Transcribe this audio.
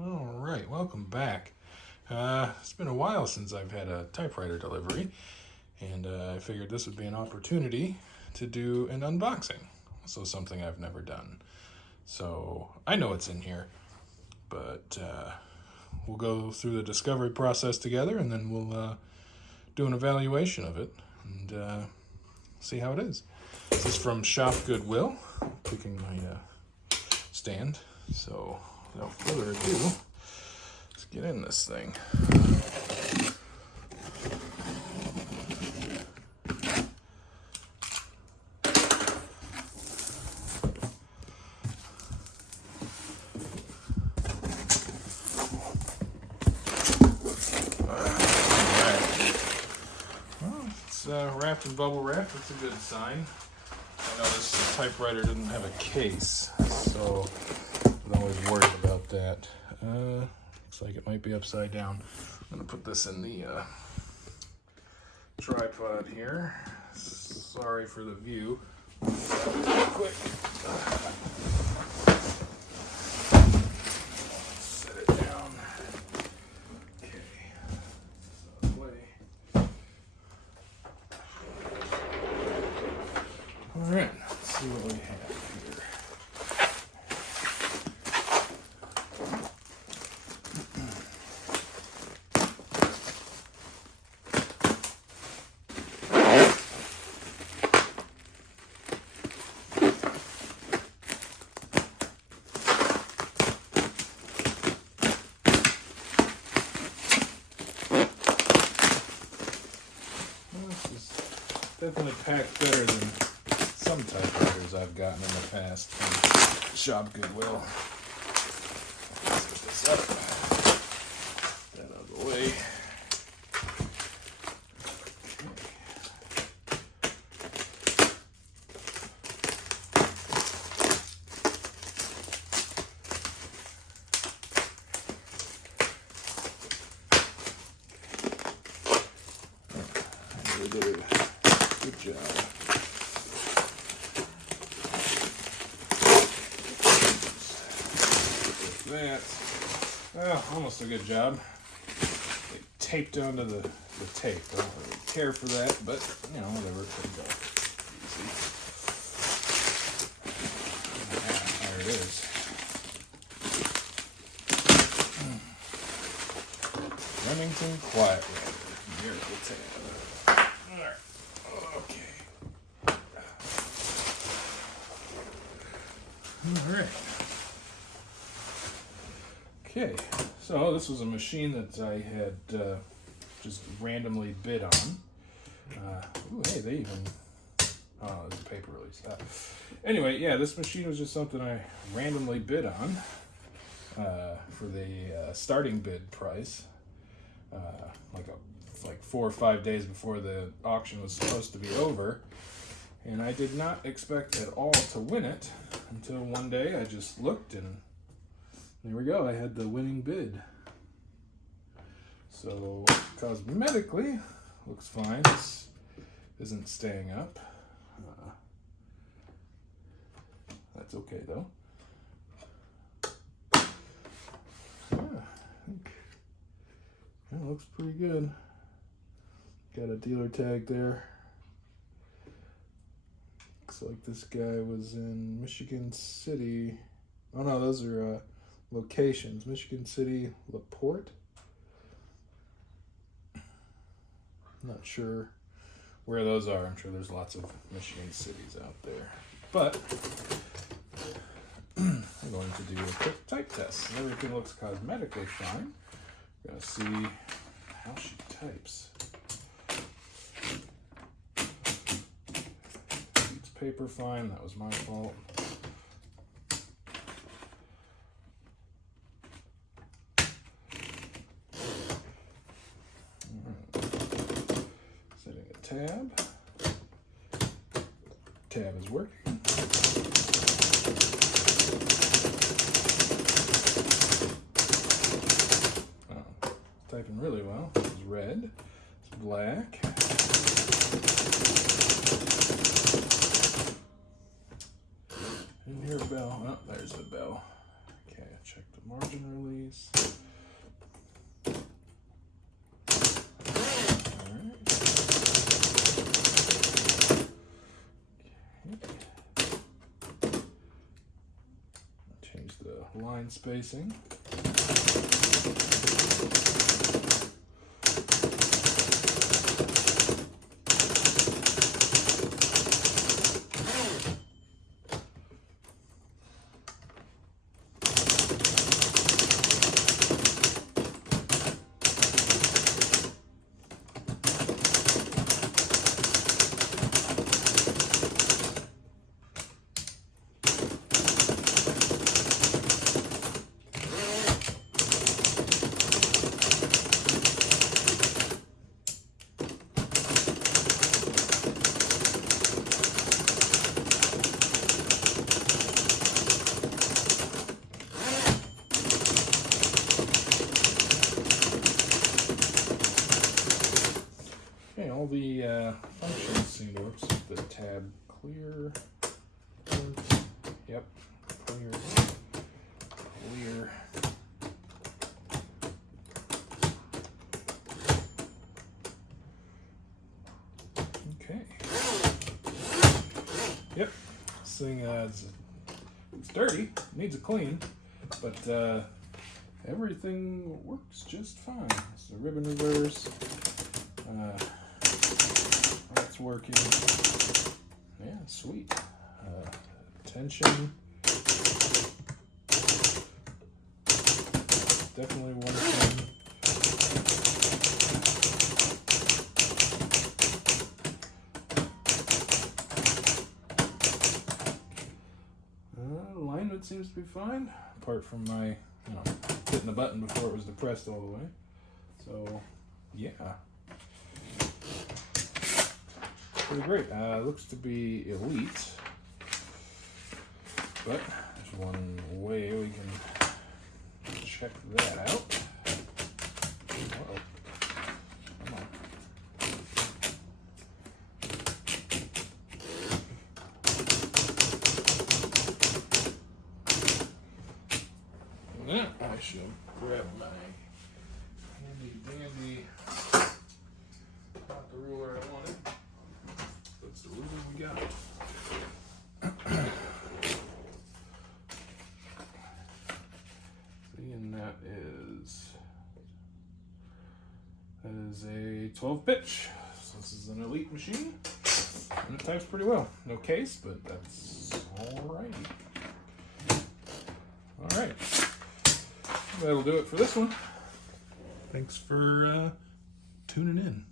All right, welcome back. It's been a while since I've had a typewriter delivery, and I figured this would be an opportunity to do an unboxing. So something I've never done. So I know it's in here, but we'll go through the discovery process together, and then we'll do an evaluation of it and see how it is. This is from Shop Goodwill. I'm picking my stand. So without further ado, let's get in this thing. Wrapped in bubble wrap. That's a good sign. I know this typewriter didn't have a case, so I'm always worried about that. Looks like it might be upside down. I'm gonna put this in the tripod here. Sorry for the view. Quick. Set it down. Okay. So play. All right. Let's see what we have here. Definitely packed better than some typewriters I've gotten in the past from Shop Goodwill. Let's get this up. Get that out of the way. Really did a good job. That, well, almost a good job. It taped onto the tape. I don't really care for that, but you know, whatever, it could go easy. Yeah, there it is. Remington Quiet-Writer Miracle Tab. Alright. Okay. Alright. Okay, so this was a machine that I had just randomly bid on. Ooh, hey, they even... Oh, there's a paper release. Anyway, yeah, this machine was just something I randomly bid on for the starting bid price. Like 4 or 5 days before the auction was supposed to be over. And I did not expect at all to win it until one day I just looked and there we go, I had the winning bid. So, cosmetically, looks fine. This isn't staying up. That's okay, though. Yeah, I think it looks pretty good. Got a dealer tag there. Looks like this guy was in Michigan City. Oh no, those are locations. Michigan City, LaPorte. Not sure where those are. I'm sure there's lots of Michigan cities out there. But I'm going to do a quick type test. Everything looks cosmetically fine. We're going to see how she types. It's paper fine. That was my fault. Tab. Tab is working. Oh, typing really well. This is red. It's black. Didn't hear a bell. Oh, there's the bell. Okay, check check the margin release. Change the line spacing. Okay, all the functions seem to work. So the tab clear. Yep, clear. Clear. Okay. Yep. This thing it's dirty. Needs a clean, but everything works just fine. It's a ribbon reverse. That's working. Yeah, sweet. Tension. Definitely working. Alignment seems to be fine, apart from my, hitting the button before it was depressed all the way. So, yeah. Pretty great. Looks to be elite, but there's one way we can check that out. Uh-oh. Come on. Yeah, I should grab my handy dandy, not the ruler I wanted. That's the ruler we got. See, and that is a 12 pitch. So this is an elite machine, and it types pretty well. No case, but that's alrighty. All right, that'll do it for this one. Thanks for tuning in.